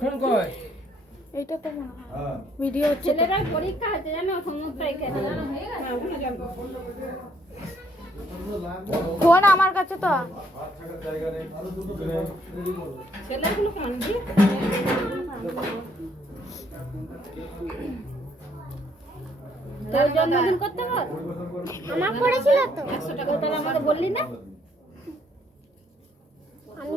Phone কর এইটা তো ভিডিও হচ্ছে। ছেলেরা পরীক্ষা আছে জানো, সমস্ত এখানে ফোন আমার কাছে তো। ছেলেগুলো কাঁদছে। তোর জন্মদিন করতে বল। আমার করেছিল তো। 100 টাকা তাহলে আমাকে বললি না? আমি